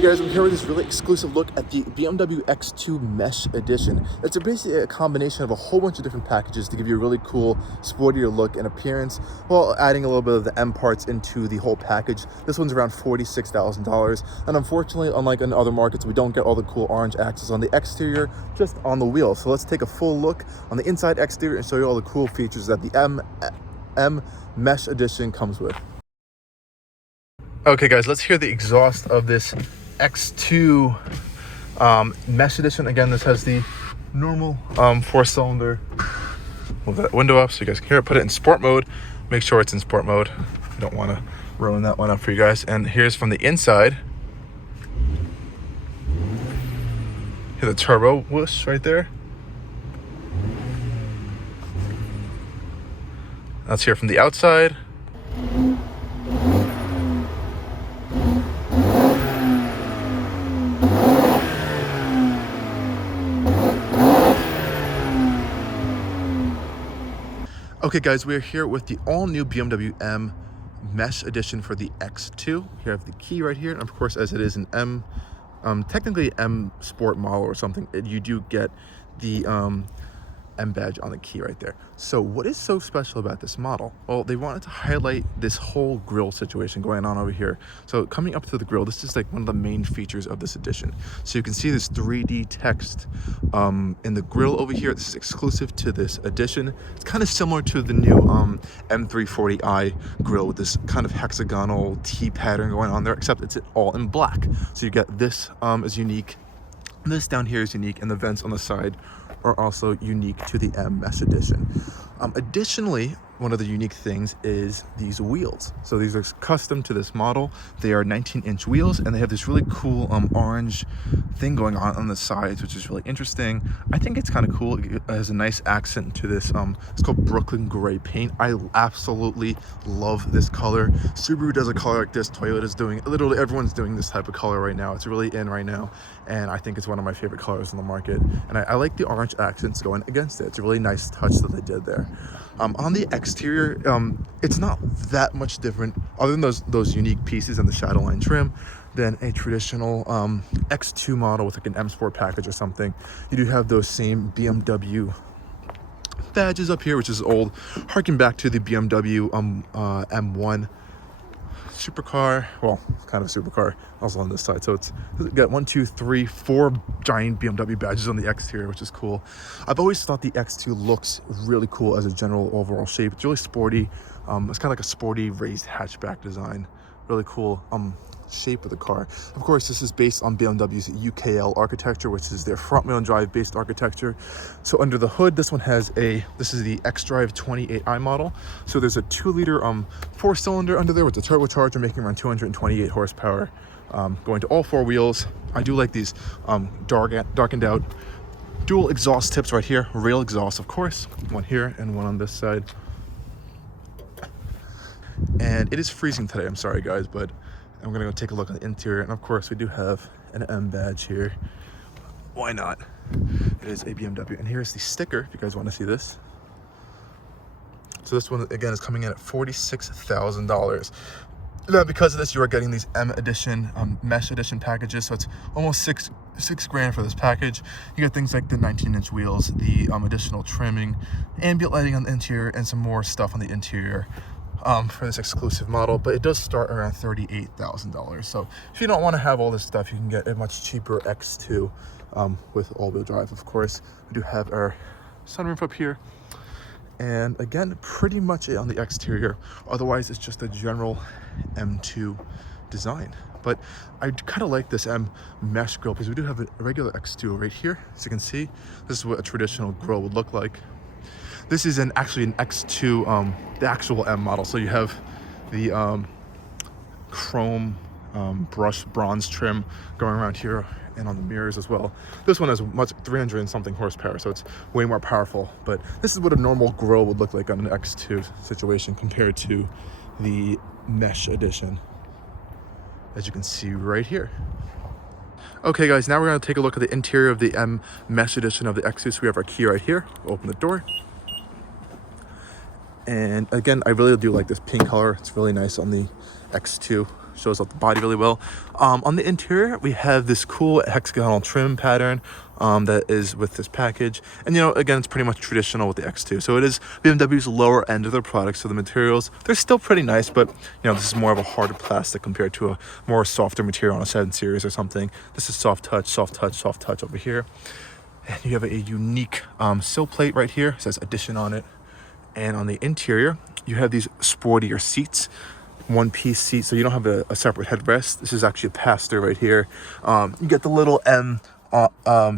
Hey guys, I'm here with this really exclusive look at the BMW X2 Mesh Edition. It's basically a combination of a whole bunch of different packages to give you a really cool, sportier look and appearance, while adding a little bit of the M parts into the whole package. This one's around $46,000, and unfortunately, unlike in other markets, we don't get all the cool orange axles on the exterior, just on the wheel. So let's take a full look on the inside exterior and show you all the cool features that the M Mesh Edition comes with. Okay guys, let's hear the exhaust of this X2 Mesh Edition. Again, this has the normal 4-cylinder. Move that window up so you guys can hear it. Put it in sport mode. Make sure it's in sport mode. You don't want to ruin that one up for you guys. And here's from the inside. Hear the turbo whoosh right there. Let's hear from the outside. Okay guys, we're here with the all-new BMW M Mesh Edition for the X2. You have the key right here, and of course, as it is an M, technically M Sport model or something, you do get the M badge on the key right there. So what is so special about this model? Well, they wanted to highlight this whole grille situation going on over here. So coming up to the grille, this is like one of the main features of this edition. So you can see this 3D text in the grille over here. This is exclusive to this edition. It's kind of similar to the new M35i grille with this kind of hexagonal T pattern going on there, except it's all in black. So you get this is unique. This down here is unique, and the vents on the side are also unique to the M Mesh Edition. Additionally, one of the unique things is these wheels. So these are custom to this model. They are 19-inch wheels, and they have this really cool orange thing going on the sides, which is really interesting. I think it's kind of cool. It has a nice accent to this. It's called Brooklyn Gray paint. I absolutely love this color. Subaru does a color like this. Toyota's doing it. Literally everyone's doing this type of color right now. It's really in right now, and I think it's one of my favorite colors on the market. And I like the orange accents going against it. It's a really nice touch that they did there. On the exterior, it's not that much different, other than those unique pieces and the shadowline trim, than a traditional X2 model with like an M Sport package or something. You do have those same BMW badges up here, which is old, harking back to the BMW M1 supercar. Well, kind of a supercar also on this side. So it's got 1, 2, 3, 4 giant BMW badges on the exterior, which is cool. I've always thought the X2 looks really cool as a general overall shape. It's really sporty. It's kind of like a sporty raised hatchback design. Really cool shape of the car. Of course, this is based on BMW's UKL architecture, which is their front-wheel drive based architecture. So under the hood, this one has this is the X-Drive 28i model. So there's a 2-liter 4-cylinder under there with the turbocharger making around 228 horsepower, going to all 4 wheels. I do like these darkened out dual exhaust tips right here, rail exhaust, of course, one here and one on this side. And it is freezing today, I'm sorry guys, but I'm gonna go take a look at the interior, and of course we do have an M badge here. Why not? It is a BMW, and here's the sticker if you guys want to see this. So this one again is coming in at $46,000. Now because of this, you are getting these M Edition Mesh Edition packages, so it's almost six grand for this package. You get things like the 19-inch wheels, the additional trimming, ambient lighting on the interior, and some more stuff on the interior. For this exclusive model, but it does start around $38,000. So if you don't want to have all this stuff, you can get a much cheaper X2 with all-wheel drive. Of course, we do have our sunroof up here, and again, pretty much it on the exterior. Otherwise, it's just a general M2 design. But I kind of like this M mesh grille because we do have a regular X2 right here. As you can see, this is what a traditional grille would look like. This is actually an X2, the actual M model. So you have the chrome brush bronze trim going around here and on the mirrors as well. This one has 300 and something horsepower, so it's way more powerful. But this is what a normal grille would look like on an X2 situation compared to the Mesh Edition, as you can see right here. Okay guys, now we're going to take a look at the interior of the M Mesh Edition of the X2. So we have our key right here. Open the door. And again, I really do like this pink color. It's really nice on the X2. shows off the body really well. On the interior, we have this cool hexagonal trim pattern that is with this package. And, you know, again, it's pretty much traditional with the X2. So it is BMW's lower end of their products. So the materials, they're still pretty nice, but, you know, this is more of a harder plastic compared to a more softer material on a 7 Series or something. This is soft touch, soft touch, soft touch over here. And you have a unique sill plate right here. It says Edition on it. And on the interior, you have these sportier seats, one-piece seat, so you don't have a separate headrest. This is actually a pass-through right here. You get the little M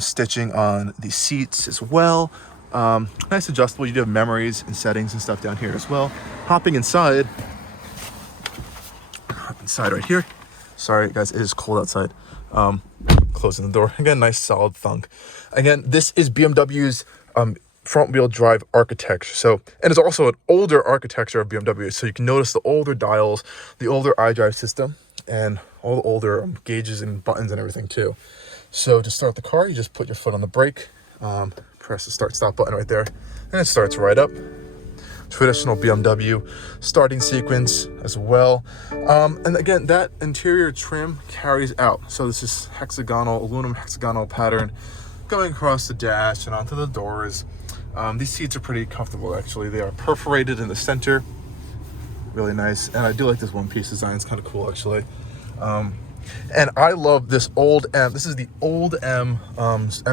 stitching on the seats as well. Nice adjustable. You do have memories and settings and stuff down here as well. Hopping inside right here. Sorry guys, it is cold outside. Closing the door again. Nice solid thunk. Again, this is BMW's front wheel drive architecture. So, and it's also an older architecture of BMW. So you can notice the older dials, the older iDrive system, and all the older gauges and buttons and everything too. So to start the car, you just put your foot on the brake, press the start stop button right there, and it starts right up. Traditional BMW starting sequence as well. And again, that interior trim carries out. So this is aluminum hexagonal pattern going across the dash and onto the doors. These seats are pretty comfortable actually. They are perforated in the center. Really nice. And I do like this one-piece design. It's kind of cool actually. And I love this old M. This is the old M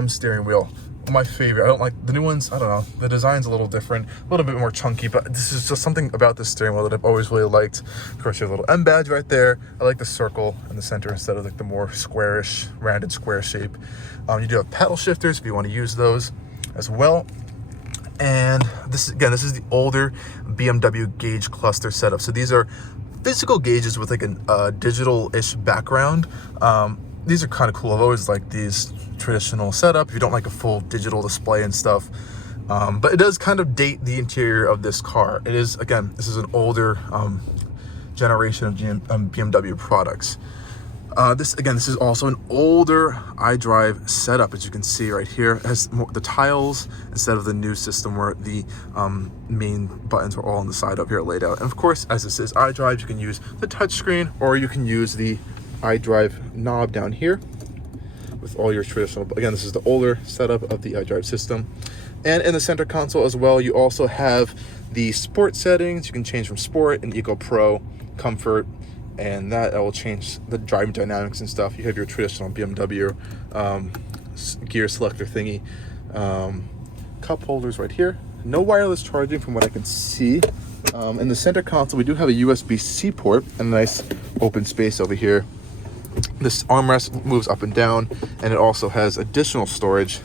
steering wheel. My favorite. I don't like the new ones. I don't know. The design's a little different, a little bit more chunky, but this is just something about this steering wheel that I've always really liked. Of course, you have a little M badge right there. I like the circle in the center instead of like the more squarish, rounded square shape. You do have pedal shifters if you want to use those as well. And this is the older BMW gauge cluster setup. So these are physical gauges with like a digital-ish background. These are kind of cool. I've always liked these traditional setup if you don't like a full digital display and stuff. But it does kind of date the interior of this car. It is, again, this is an older generation of BMW products. This is also an older iDrive setup, as you can see right here. It has the tiles instead of the new system where the main buttons are all on the side up here laid out. And of course, as this is iDrive, you can use the touchscreen or you can use the iDrive knob down here with all your traditional. Again, this is the older setup of the iDrive system. And in the center console as well, you also have the sport settings. You can change from sport and Eco Pro, comfort, and that will change the driving dynamics and stuff. You have your traditional BMW gear selector thingy. Cup holders right here. No wireless charging from what I can see. In the center console, we do have a USB-C port and a nice open space over here. This armrest moves up and down, and it also has additional storage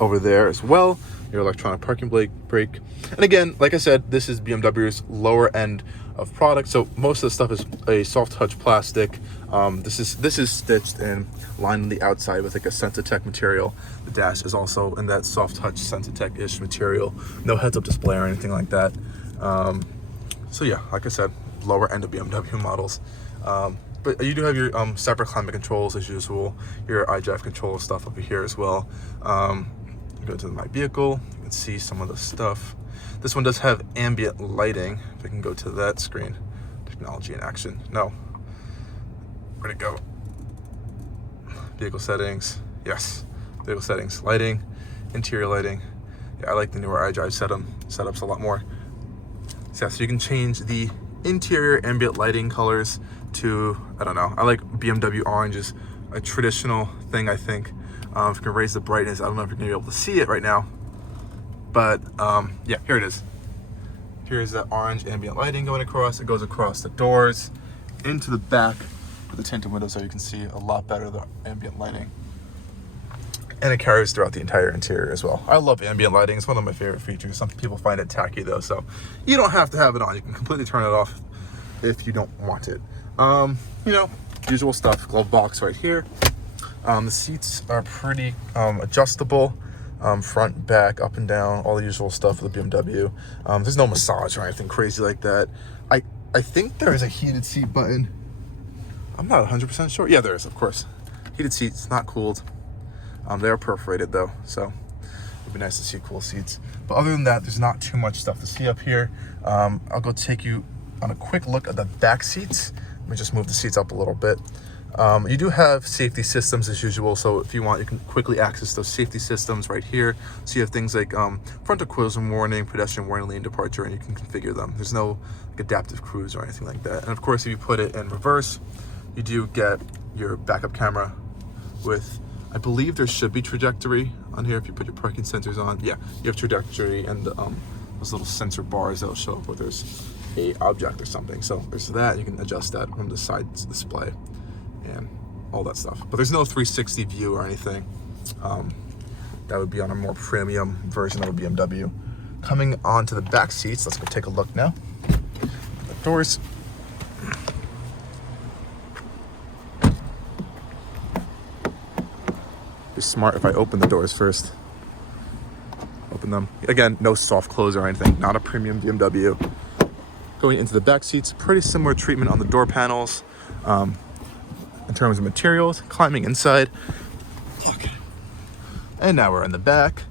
over there as well. Your electronic parking brake. And again, like I said, this is BMW's lower end of product, so most of the stuff is a soft touch plastic. This is stitched and lined on the outside with like a Sensitech material. The dash is also in that soft touch Sensitech-ish material. No heads-up display or anything like that. So yeah, like I said, lower end of BMW models. But you do have your separate climate controls as usual, your iDrive control stuff over here as well. Go to my vehicle, you can see some of the stuff. This one does have ambient lighting. If I can go to that screen, technology in action. No, where'd it go? Vehicle settings, yes. Vehicle settings, lighting, interior lighting. Yeah, I like the newer iDrive setups a lot more. So, yeah, so you can change the interior ambient lighting colors to, I don't know, I like BMW orange is a traditional thing, I think. If you can raise the brightness, I don't know if you're gonna be able to see it right now, but yeah, here it is. Here's the orange ambient lighting going across. It goes across the doors into the back of the tinted windows, so you can see a lot better the ambient lighting. And it carries throughout the entire interior as well. I love ambient lighting. It's one of my favorite features. Some people find it tacky though, so you don't have to have it on. You can completely turn it off if you don't want it. You know, usual stuff. Glove box right here. The seats are pretty adjustable. Front, back, up and down, all the usual stuff with the BMW. There's no massage or anything crazy like that. I think there is a heated seat button. I'm not 100% sure. Yeah, there is, of course. Heated seats, not cooled. They are perforated though, so it'd be nice to see cool seats. But other than that, there's not too much stuff to see up here. I'll go take you on a quick look at the back seats. me just move the seats up a little bit. You do have safety systems as usual, so if you want, you can quickly access those safety systems right here. So you have things like frontal collision warning, pedestrian warning, lane departure, and you can configure them. There's no like, adaptive cruise or anything like that. And of course, if you put it in reverse, you do get your backup camera with, I believe there should be trajectory on here if you put your parking sensors on. Yeah, you have trajectory and those little sensor bars that'll show up where there's a object or something. So there's that, you can adjust that from the side display and all that stuff. But there's no 360 view or anything. That would be on a more premium version of a BMW. Coming onto the back seats, let's go take a look now. The doors. Be smart if I open the doors first. Open them. Again, no soft close or anything. Not a premium BMW. Going into the back seats, pretty similar treatment on the door panels. In terms of materials, climbing inside. Okay. And now we're in the back.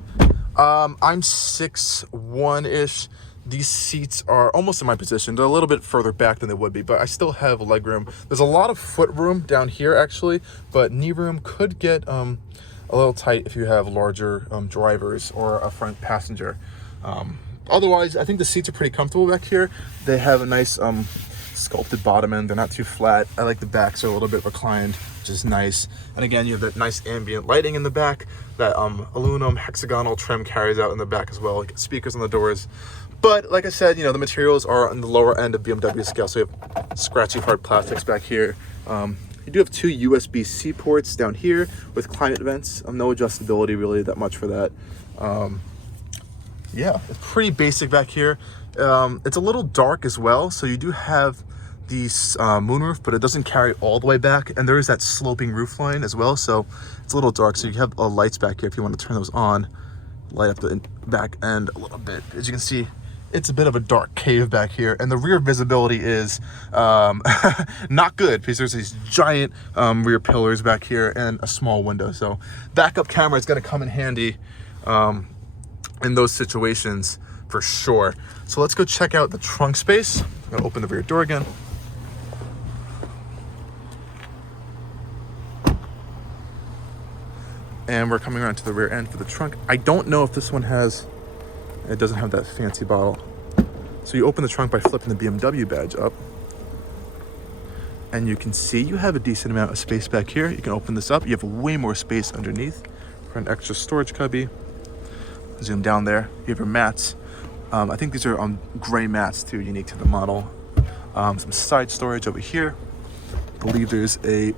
I'm 6'1"-ish. These seats are almost in my position. They're a little bit further back than they would be, but I still have leg room. There's a lot of foot room down here actually, but knee room could get a little tight if you have larger drivers or a front passenger. Otherwise, I think the seats are pretty comfortable back here. They have a nice sculpted bottom end. They're not too flat. I like the backs are a little bit reclined, which is nice. And again, you have that nice ambient lighting in the back. That aluminum hexagonal trim carries out in the back as well. Like speakers on the doors. But like I said, you know, the materials are on the lower end of BMW scale. So you have scratchy hard plastics back here. You do have 2 USB-C ports down here with climate vents. No adjustability really that much for that. Yeah, it's pretty basic back here. It's a little dark as well, so you do have the moonroof, but it doesn't carry all the way back, and there is that sloping roof line as well, so it's a little dark. So you have lights back here if you want to turn those on, light up the back end a little bit. As you can see, it's a bit of a dark cave back here, and the rear visibility is not good because there's these giant rear pillars back here and a small window. So backup camera is going to come in handy in those situations for sure. So let's go check out the trunk space. I'm gonna open the rear door again. And we're coming around to the rear end for the trunk. I don't know if this one has, it doesn't have that fancy bottle. So you open the trunk by flipping the BMW badge up. And you can see you have a decent amount of space back here. You can open this up. You have way more space underneath for an extra storage cubby. Zoom down there. You have your mats. I think these are gray mats too, unique to the model. Some side storage over here. I believe there's a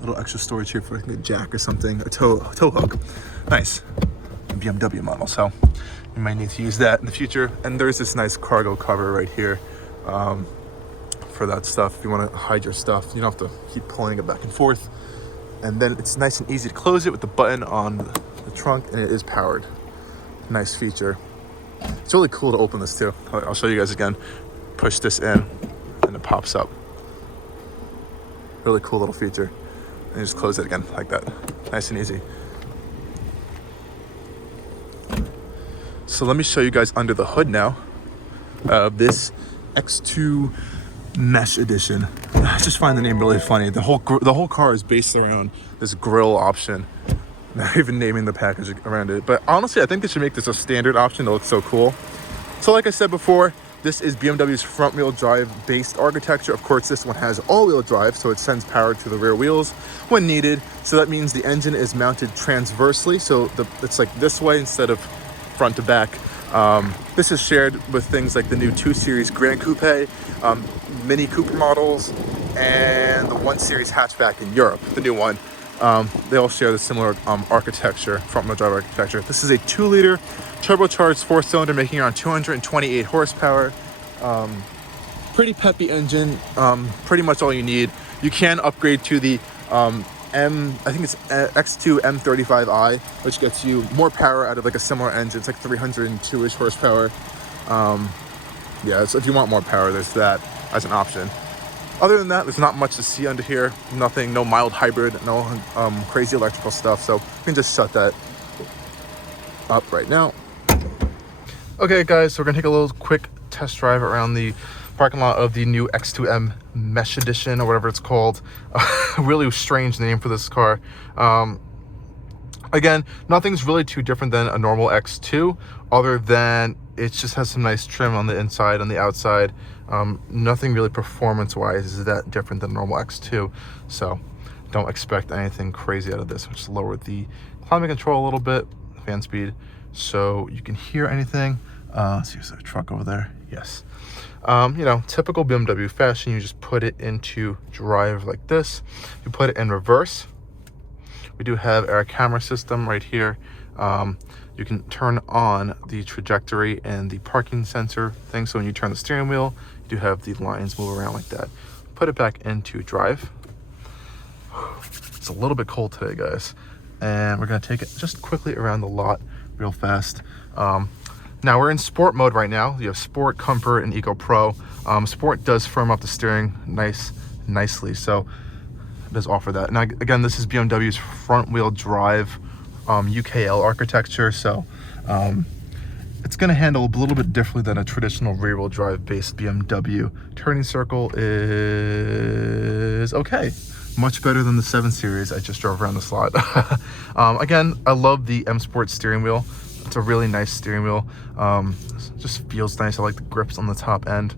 little extra storage here for like a jack or something, a tow hook. Nice. BMW model, so you might need to use that in the future. And there's this nice cargo cover right here for that stuff. If you want to hide your stuff, you don't have to keep pulling it back and forth. And then it's nice and easy to close it with the button on the trunk, and it is powered. Nice feature. It's really cool to open this too. I'll show you guys again. Push this in and it pops up. Really cool little feature. And you just close it again like that. Nice and easy. So let me show you guys under the hood now of this X2 Mesh Edition. I just find the name really funny. The whole car is based around this grille option. Not even naming the package around it. But honestly, I think they should make this a standard option. It looks so cool. So like I said before, this is BMW's front-wheel drive based architecture. Of course, this one has all-wheel drive, so it sends power to the rear wheels when needed. So that means the engine is mounted transversely. So it's like this way instead of front to back. This is shared with things like the new 2 Series Grand Coupe, Mini Cooper models, and the 1 Series hatchback in Europe, the new one. They all share the similar architecture, front-wheel drive architecture. This is a 2-liter turbocharged 4-cylinder making around 228 horsepower. Pretty peppy engine, pretty much all you need. You can upgrade to the I think it's X2 M35i, which gets you more power out of like a similar engine. It's like 302-ish horsepower. Yeah, so if you want more power, there's that as an option. Other than that, there's not much to see under here. Nothing, no mild hybrid, no crazy electrical stuff. So we can just shut that up right now. Okay guys, so we're gonna take a little quick test drive around the parking lot of the new X2 M Mesh Edition, or whatever it's called. Really strange name for this car. Again, nothing's really too different than a normal X2, other than it just has some nice trim on the inside, on the outside. Nothing really performance-wise is that different than normal X2, so don't expect anything crazy out of this. I'll just lower the climate control a little bit, fan speed, so you can hear anything. See, there's a truck over there. Yes. You know, typical BMW fashion, you just put it into drive like this. You put it in reverse. We do have our camera system right here. You can turn on the trajectory and the parking sensor thing. So when you turn the steering wheel, you do have the lines move around like that. Put it back into drive. It's a little bit cold today, guys. And we're gonna take it just quickly around the lot real fast. Now we're in sport mode right now. You have sport, comfort, and eco pro. Sport does firm up the steering nicely, so it does offer that. Now again, this is BMW's front wheel drive UKL architecture, so it's going to handle a little bit differently than a traditional rear wheel drive based BMW. Turning circle is okay, much better than the 7 Series I just drove around this lot. Again, I love the M Sport steering wheel. It's a really nice steering wheel. Just feels nice. I like the grips on the top end.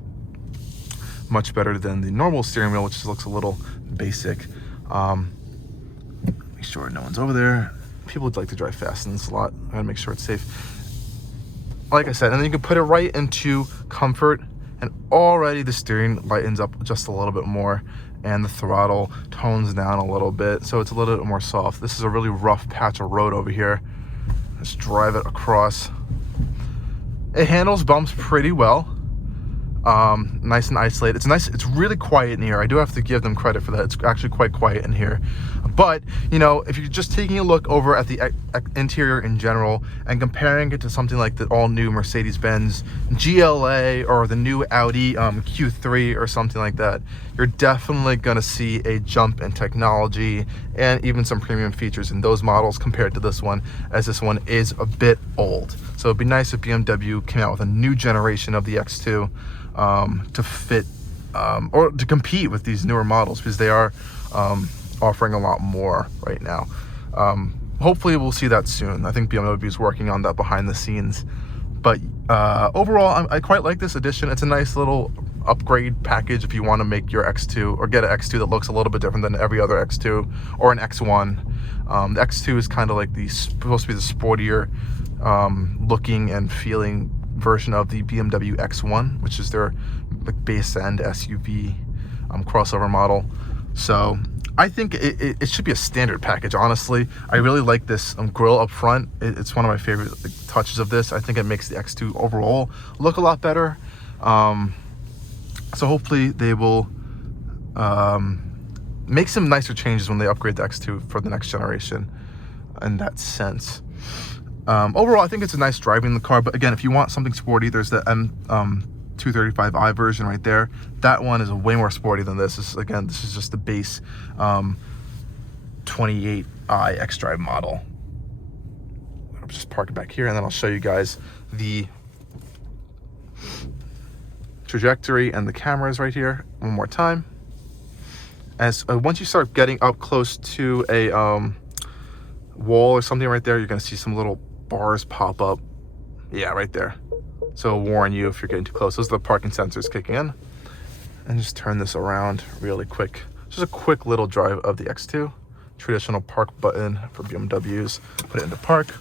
Much better than the normal steering wheel, which just looks a little basic. Make sure no one's over there. People would like to drive fast in this lot. I gotta make sure it's safe. Like I said, and then you can put it right into comfort, and already the steering lightens up just a little bit more, and the throttle tones down a little bit, so it's a little bit more soft. This is a really rough patch of road over here. Let's drive it across. It handles bumps pretty well. Nice and isolated. It's nice. It's really quiet in here. I do have to give them credit for that. It's actually quite quiet in here. But, you know, if you're just taking a look over at the interior in general and comparing it to something like the all-new Mercedes-Benz GLA or the new Audi Q3 or something like that, you're definitely going to see a jump in technology and even some premium features in those models compared to this one, as this one is a bit old. So it'd be nice if BMW came out with a new generation of the X2 to fit or to compete with these newer models, because they are offering a lot more right now. Hopefully we'll see that soon. I think BMW is working on that behind the scenes. But overall, I quite like this edition. It's a nice little upgrade package if you want to make your X2 or get an X2 that looks a little bit different than every other X2 or an X1. The X2 is kind of like supposed to be the sportier looking and feeling version of the BMW X1, which is their like base end SUV crossover model. So I think it should be a standard package, honestly. I really like this grille up front. It's one of my favorite touches of this. I think it makes the X2 overall look a lot better. So hopefully they will make some nicer changes when they upgrade the X2 for the next generation in that sense. Overall, I think it's a nice driving in the car, but again, if you want something sporty, there's the M235i version right there. That one is way more sporty than this. This is just the base 28i X-Drive model. I'll just park it back here, and then I'll show you guys the trajectory and the cameras right here one more time. As once you start getting up close to a wall or something right there, you're gonna see some little bars pop up. Yeah, right there. So it'll warn you if you're getting too close. Those are the parking sensors kicking in. And just turn this around really quick. Just a quick little drive of the X2. Traditional park button for BMWs. Put it into park.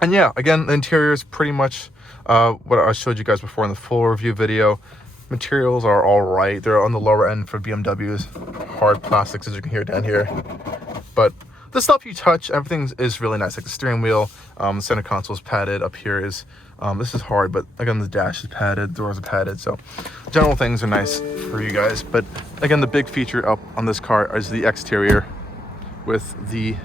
And yeah, again, the interior is pretty much what I showed you guys before in the full review video. Materials are all right. They're on the lower end for BMWs. Hard plastics, as you can hear down here. But the stuff you touch, everything is really nice. Like the steering wheel, the center console is padded. Up here is, this is hard, but again, the dash is padded, doors are padded. So general things are nice for you guys. But again, the big feature up on this car is the exterior with the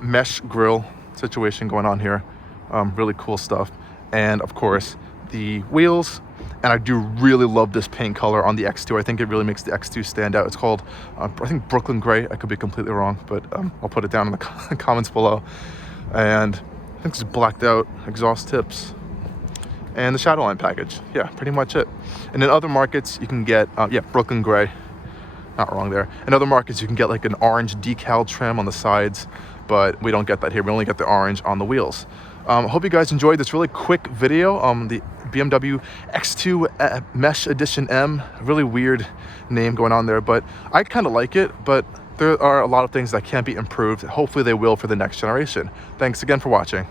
mesh grille situation going on here. Really cool stuff. And of course, the wheels. And I do really love this paint color on the X2. I think it really makes the X2 stand out. It's called, I think, Brooklyn Gray. I could be completely wrong, but I'll put it down in the comments below. And I think it's blacked out exhaust tips. and the Shadowline package. Yeah, pretty much it. And in other markets, you can get, yeah, Brooklyn Gray. Not wrong there. In other markets, you can get like an orange decal trim on the sides, but we don't get that here. We only get the orange on the wheels. Hope you guys enjoyed this really quick video. The BMW X2 Mesh Edition M, really weird name going on there, but I kind of like it, but there are a lot of things that can be improved. Hopefully they will for the next generation. Thanks again for watching.